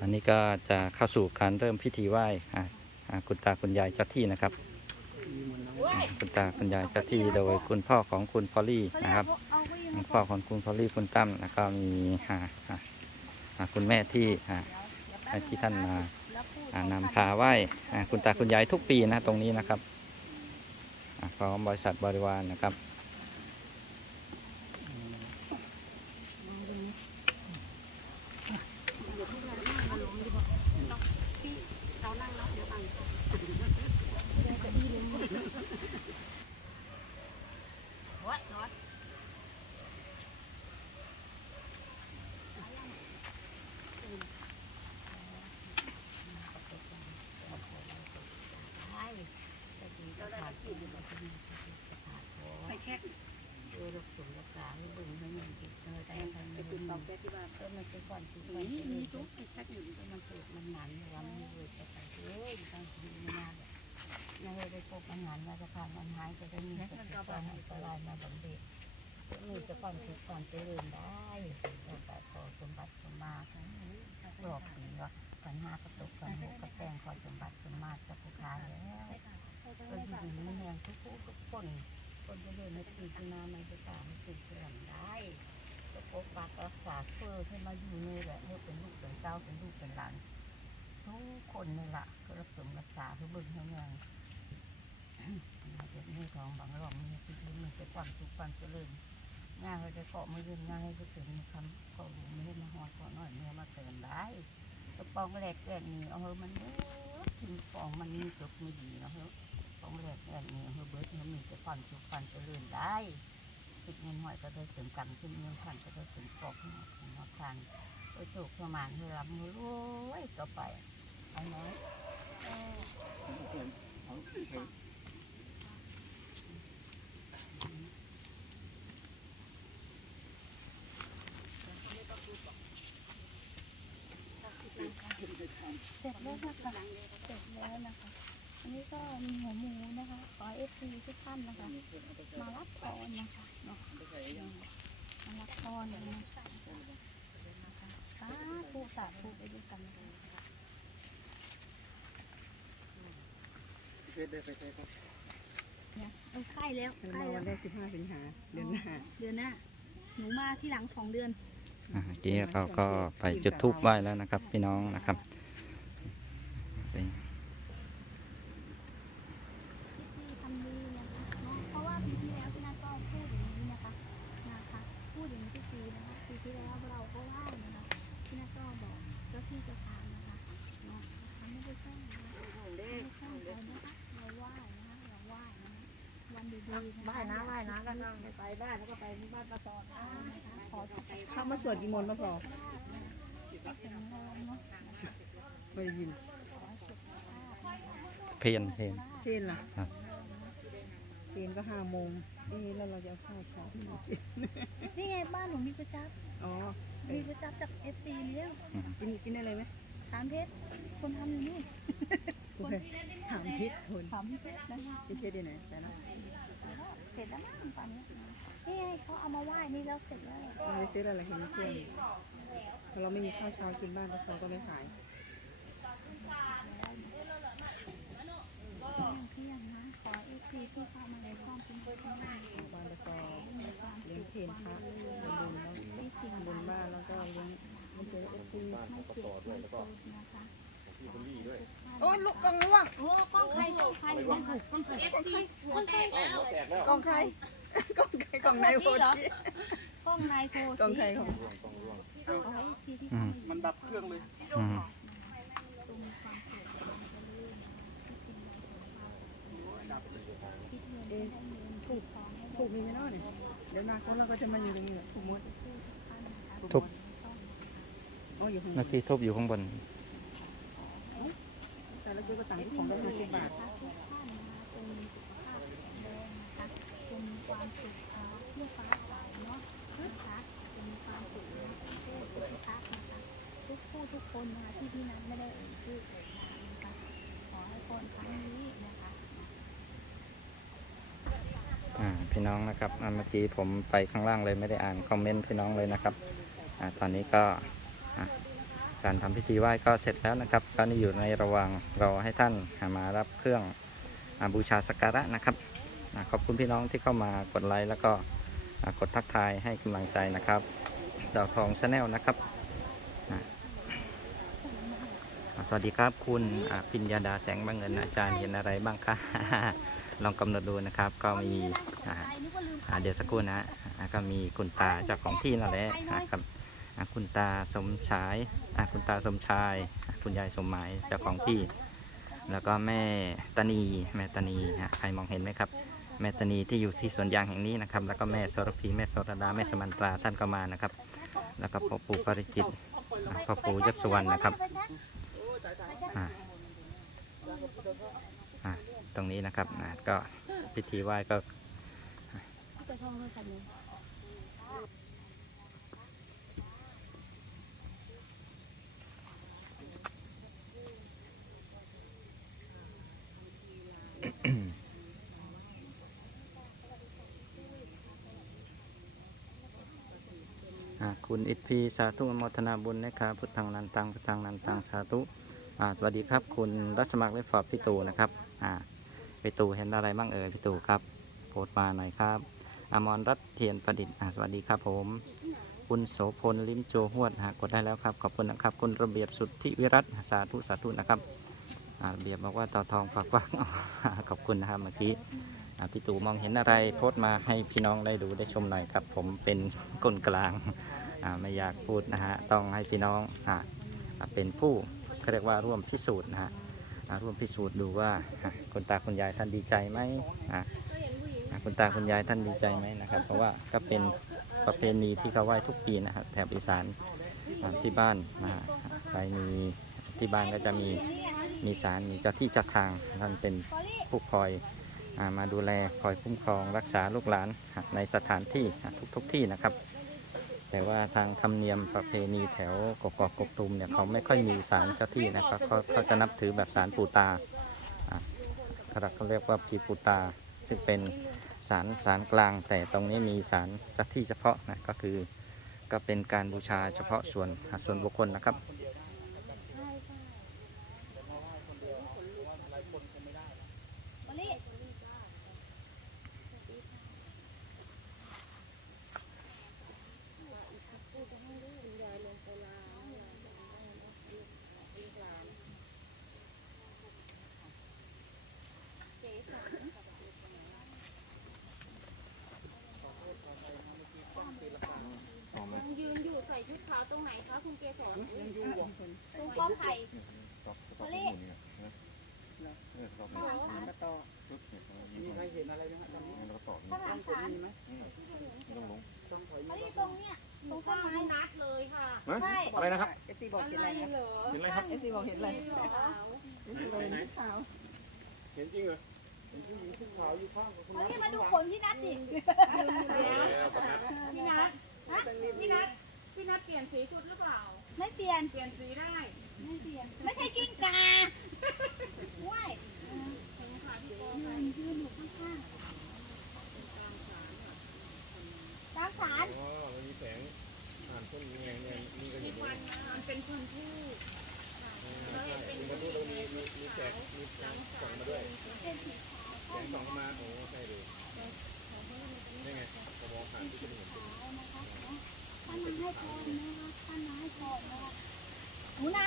อันนี้ก็จะเข้าสู่การเริ่มพิธีไหว้อ่าอ่าคุณตาคุณยายเจ้าที่นะครับคุณตาคุณยายเจ้าที่โดยคุณพ่อของคุณพอลลี่นะครับคุณพ่อของคุณพอลลี่คุณตั้มแล้วก็มีอ่าอ่าอ่าคุณแม่ที่ที่ท่านมานำพาไหว้คุณตาคุณยายทุกปีนะตรงนี้นะครับพร้อมบริษัทบริวารนะครับ ไปแค่ เออลูกสมรักษาให้เบิ่งให้เงินกินเออได้ทาง ไป นี้ ตุนเบาแก้ที่บ้าน เอนเป็นก่อนที่มีมันมีตุ๊กไปช็คอยู่มันเกิดมันหนานวันนี้เลยจะไปเอ้ยตั้งที่ไม่นานเลยยังเลยได้พบมันหนานมาจะผ่านมันหายก็จะมีจะเป็นการอันตรายมาบำเพ็ญมีจะก่อนถูกก่อนเจริญได้แต่แต่ขอสมบัติสมมาทั้งหลอกผีว่าขันห้ากระตุกขันหกกระแตงขอสมบัติสมมาจะผู้ค้าแล้วก็อยู่ในเมืองทุกผู้ทุกคนคนจะเดินในปีนามันจะตามติดเสื่อมได้ ปกปักรักษาเพื่อให้มาอยู่ในแบบเมื่อเป็นลูกเป็นเจ้าเป็นลูกเป็นหลานทุกคนนี่แหละก็รักษารักษาเพื่อบึงให้เงินเด็กนี่ของบางหลอมมีที่ดินมันจะความสุขความเจริญง่านเราจะเกาะมายืนงานให้ถึงคำก็รู้ไม่ให้มาหอดก่อนหน่อยเมื่อมาเติมได้กระปองแรกแรกนี่เออมันถึงฟองมันมีจบไม่ดีนะเฮ้ยต้องแรกแรกนี่เฮอเบิร์ตมันมีแต่ฟันสุกฟันเจริญได้ ติดเงินหอยก็ได้เสริมกันขึ้นเงินขันก็ได้เสริมกบขึ้นมาของมาทานโอ้ยโชคประมาณเฮอรับมือรวยต่อไปไอ้น้อยเสร็จแล้วนะคะเสร็จแล้วนะคะ นนี้ก็มีหัวหมูนะคะ ขอเอฟซีทุกท่านนะคะ มารับพรนะคะเนาะมารับพรนะคะสาธุสาธุไปด้วยกันนะคะเนี่ยเออใกล้แล้วใกล้แล้วัวนแรกสิบห้าสิงหาเดือนหน้าเดือนหน้า หนูมาที่หลังสองเดือน อ่าเมื่อกี้เราก็ไปจุดธูปไหว้แล้วนะครับ พี่น้องนะครับไป ที่ทำดีนะคะเนาะเพราะว่าปีที่แล้วพี่นัทก็พูดอย่างนี้นะคะนะคะพูดอย่างนี้ทุกปีนะคะปีที่แล้วเราก็ไหว้นะคะพี่นัทก็บอกเจ้าที่เจ้าทางนะคะเนาะนะคะไม่ได้แช่งนะคะไม่ได้แช่งใครนะคะเราไหว้นะคะเราไหว้นะคะ วันดีๆนะคะไหว้นะไหว้นะก็นั่งไปบ้านแล้วก็ไปบ้านประสอนขอสุขภาพเข้ามาสวดกี่มนต์มาสอบแข็งแรงเนาะไม่ได้ยินขอให้สุขภาพนะคะเพียนเพียนเทนล่ะครับเทนก็ห้าโมงเอ๊ะแล้วเราจะเอาข้าวเช้าที่ไหนกิน นี่ไงบ้านหนูมีก๋วยจั๊บอ๋อเอมีอก๋วยจั๊บจากเอฟซีเลี้ยงอืมกินกินได้เลยไหมถามเพชรคนทำอยู่นู่นกูเคยถามพิษคนถามพี่เพชรนะคะพิษเพชรที่ไหนแต่นะเส ร็จแล้วมั้งตอนนี้นี่ไงเขาเอามาไหว้นี่แล้วเสร็จแล้วเราจะซื้ออะไรเห็นเพื่อนพอเราไม่มีข้าวเช้ากินบ้านเราก็ไม่ขายเที่ยงนะขอเอฟซีที่เข้ามาในช่องเป็นคนที่มากบ้านเราก็เลี้ยงเพนพระบนบนแล้วบนบ้านแล้วก็เลี้ยงมันเจอเอฟซีไม่เจ็บไม่ปวดนะคะ โอ้ยลูกกล่องร่วงโอ้กล้องใครกล้องใครกล้องใครกล้องใครกล้องใครกล้องใครกล่องใครกล่องใครกล่องในโพธิกล้องนายโคกล่องใครของขอให้ทีที่เข้ามาอยู่มันดับเครื่องเลยอืมตรงความสุขความเจริญคิดเงินได้เงินถูกของให้ถูกมีไหมเนาะเนี่ยเดี๋ยวนาคนเราก็จะมาอยู่ตรงนี้แหละถูกหมดทุบอ๋ออยู่ข้างเมื่อกี้ทุบอยู่ข้างบน และเดือนก็ต่างของได้ห้าสิบบาททุกท่านนะคะเป็นภาพแดงนะคะเป็นความสุขเที่ยวฟ้าใสเนาะนะคะเป็นความสุขนะเพื่อสุขภานะคะทุกผู้ทุกคนนะคะที่พี่นั้นไม่ได้เอ่ยชื่อเอ่ยนามนะคะขอให้พรครั้งนี้นะคะอ่าพี่น้องนะครับเมื่อกี้ผมไปข้างล่างเลยไม่ได้อ่านคอมเมนต์พี่น้องเลยนะครับอ่าตอนนี้ก็อ่า การทำพิธีไหว้ก็เสร็จแล้วนะครับตอนนี้อยู่ในระหว่างรอให้ท่านมารับเครื่องอบูชาสักการะนะครับขอบคุณพี่น้องที่เข้ามากดไลค์แล้วก็กดทักทายให้กำลังใจนะครับดาวทองชาแนลนะครับสวัสดีครับคุณปิญญาดาแสงบางเงินอาจารย์เห็นอะไรบ้างคะลองกำหนดดูนะครับ ก็มีเดี๋ยวสักครู่นะก็มีคุณตาเจ้าของที่นั่นแหละนะครับ คุณตาสมชายคุณตาสมชาย คุณยายสมหมายเจ้าของที่ แล้วก็แม่ตานีแม่ตานีฮะใครมองเห็นไหมครับแม่ตานีที่อยู่ที่สวนยางแห่งนี้นะครับ แล้วก็แม่สรพีแม่สรดาแม่สมันตราท่านก็มานะครับ แล้วก็พ่อปู่ปริจิตพ่อปู่ยศสวรรณนะครับตรงนี้นะครับก็พิธีไหว้ก็ จะทองมาใส่หนู อ่า คุณอิทพีสาธุอนุโมทนาบุญนะครับพุทธังนันตังพุทธังนันตังสาธุสวัสดีครับ คุณรัชมักเลฟอร์ดพี่ตูนะครับอ่าพี่ตูเห็นอะไรบ้างเอ่ยพี่ตูครับโพสมาหน่อยครับอมรรัตเทียนประดิษฐ์สวัสดีครับผม คุณโสพลลิ้มโจหวดฮะกดได้แล้วครับขอบคุณนะครับ คุณระเบียบสุทธิวิรัตสาธุสาธุนะครับอ่าระเบียบบอกว่าต่อทองฝากฟักขอบคุณนะครับเมื่อกี้อ่าพี่ตู่มองเห็นอะไรโพสต์มาให้พี่น้องได้ดูได้ชมหน่อยครับ ผมเป็นคนกลาง ไม่อยากพูดนะฮะต้องให้พี่น้องอเป็นผู้เขาเรียกว่าร่วมพิสูจน์นะฮะร่วมพิสูจน์ดูว่าคุณตาคุณยายท่านดีใจไหมคุณตาคุณยายท่านดีใจไหมนะครับ เพราะว่าก็เป็นประเพณีที่เขาไหว้ทุกปีนะครับแถบอีสานที่บ้านนะฮะไปมีที่บ้านก็จะมีมีศาลมีเจ้าที่เจ้าทางท่านเป็นผู้คอยอมาดูแลคอยคุ้มครองรักษาลูกหลานในสถานที่อะทุกๆทที่นะครับ แต่ว่าทางธรรมเนียมประเพณีแถวกกอกกกตูมเนี่ยเขาไม่ค่อยมีศาลเจ้าที่นะครับเขาเขาจะนับถือแบบศาลปูตาอะเขาเขาเรียกว่าจีปูตา ซึ่งเป็นศาลศาลกลาง แต่ตรงนี้มีศาลเจ้าที่เฉพาะนะก็คือก็เป็นการบูชาเฉพาะส่วนส่วนบุคคลนะครับ ใช่ใช่มะลิ ยืนอยู่ใส่ชุดขาวตรงไหนคะคุณเกศรตรงกอไผ่มะลิกระต่อมีใครเห็นอะไรไหมฮะตอนนี้ข้างหลังศาลมีไหมมะลิตรงเนี้ยตรงต้นไม้นัดเลยค่ะใช่อะไรนะครับเอซีบอกเห็นอะไรเหรอเห็นอะไรครับเอซีบอกเห็นอะไรเอฟซีบอกเห็นชุดขาวเห็นจริงเหรอเห็นผู้หญิงชุดขาวอยู่ข้างกับคุณนัทมาดูขนพี่นัทดิพี่นัทพี่นัท พี่นัทเปลี่ยนสีชุดหรือเปล่า ไม่เปลี่ยน เปลี่ยนสีได้ ไม่เปลี่ยน ไม่ใช่กิ้งกาว้ายยืนยืนอยู่ข้างๆตามศาลอ๋อมันมีแสงผ่านต้นยังไงเนี่ยนี่ก็เห็นฟันนะมันเป็นคนทู่มาดูตรงนี้มีมีแสงมีแสงส่องมาด้วยแสงส่องมาโอ้ใช่เลยนี่ไงกระมองผ่านที่จะเห็น ท่านมาให้พรนะคะท่านมาให้พรนะคะหนูนา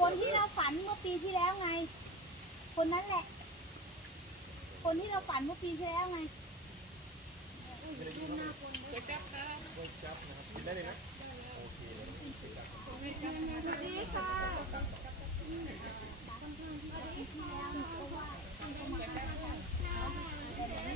คนที่เราฝันเมื่อปีที่แล้วไง คนนั้นแหละ คนที่เราฝันเมื่อปีที่แล้วไงได้เลยนะเ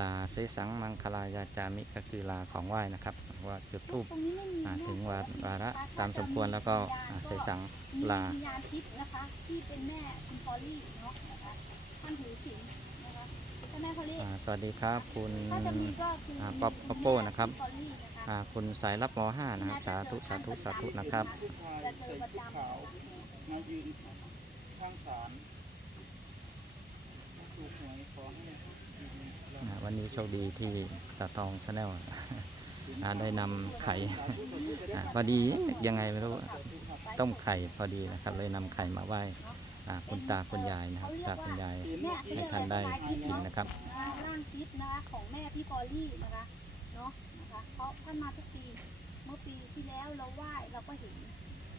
ลาเสสังมังคลายาจามิก็คือลาของไหว้นะครับ ว่าจุดทูปตรงนี้ไม่มีอ่านะถึงวาวาระตามสมควรแล้วก็อ่าเสสังมีลาวิญญาณทิพย์นะคะที่เป็นแม่คุณพอลลี่เนาะนะคะท่านถือศีลนะคะใช่ไหมพอลลี่อ่าสวัสดีครับคุณถ้าจะมีก็คืออ่าป๊อปป๊อปโป้นะครับณพอลลี่นะคะอ่าคุณสายรับม5นะครับสาธุสาธุสาธุนะครับจะเจอประจำนะคะมายืนข้างศาลถูกหวยขอให้อ่า วันนี้โชคดีที่ตาทองชาแนลได้นำไข่พอดียังไงไม่รู้ต้มไข่พอดีนะครับ เลยนำไข่มาไหว้คุณตาคุณยายนะครับตาคุณยายให้ท่านได้กินนะครับร่างทิพย์นะคะของแม่พี่พอลลี่นะคะเนาะนะคะเพราะท่านมาทุกปีเมื่อปีที่แล้วเราไหว้เราก็เห็น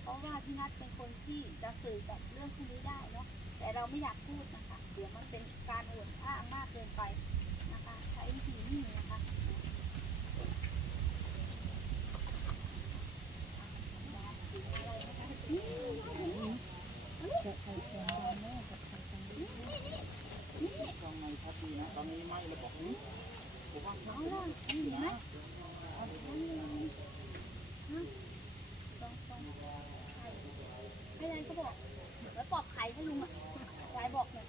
เพราะว่าพี่นัทเป็นคนที่จะสื่อกับเรื่องพวกนี้ได้เนาะแต่เราไม่อยากพูดนะคะเดี๋ยวมันเป็นการอวดอ้างมากเกินไป ใช้วิธีนี้นะคะกองในพัดดีนะตอนนี้ไม้แล้วบอกนี้ผมว่าเอาล่ะเห็นไหมเอานี่ฮะลองลองให้ยายก็บอกแล้วปอกไข่ให้ลุงอะยายบอกหน่อย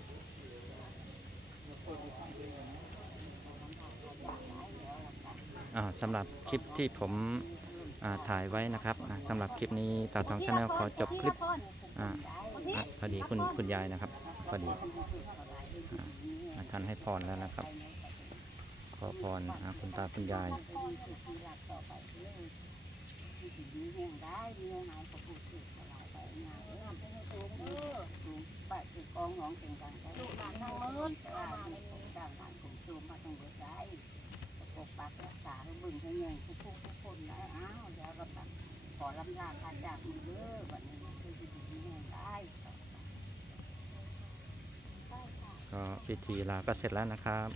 อ่า สำหรับคลิปที่ผมถ่ายไว้นะครับสำหรับคลิปนี้ตาทองชาแนลขอจบคลิปอพอดีคุณคุณยายนะครับพอดีท่านให้พรแล้วนะครับ ขอพรคุณตาคุณยายไปเรื่องน้อหายก็พูดถึงเป็นตัวเออบ้านคือกองหนองเก่งกันลูกหลานทั้งหมดตลาดในางหานกลุ่มซูมมาทั้งเบิดได้ป กปักรักษาให้บึงให้เงินทุกผู้ทุกคนนะอ้าวเดี๋ยวเราตัดขอลำลาขาดจากมือเด้อวันนี้คือที่ถึงนี้แห้งได้ก็พิธีลาก็เสร็จแล้วนะครับ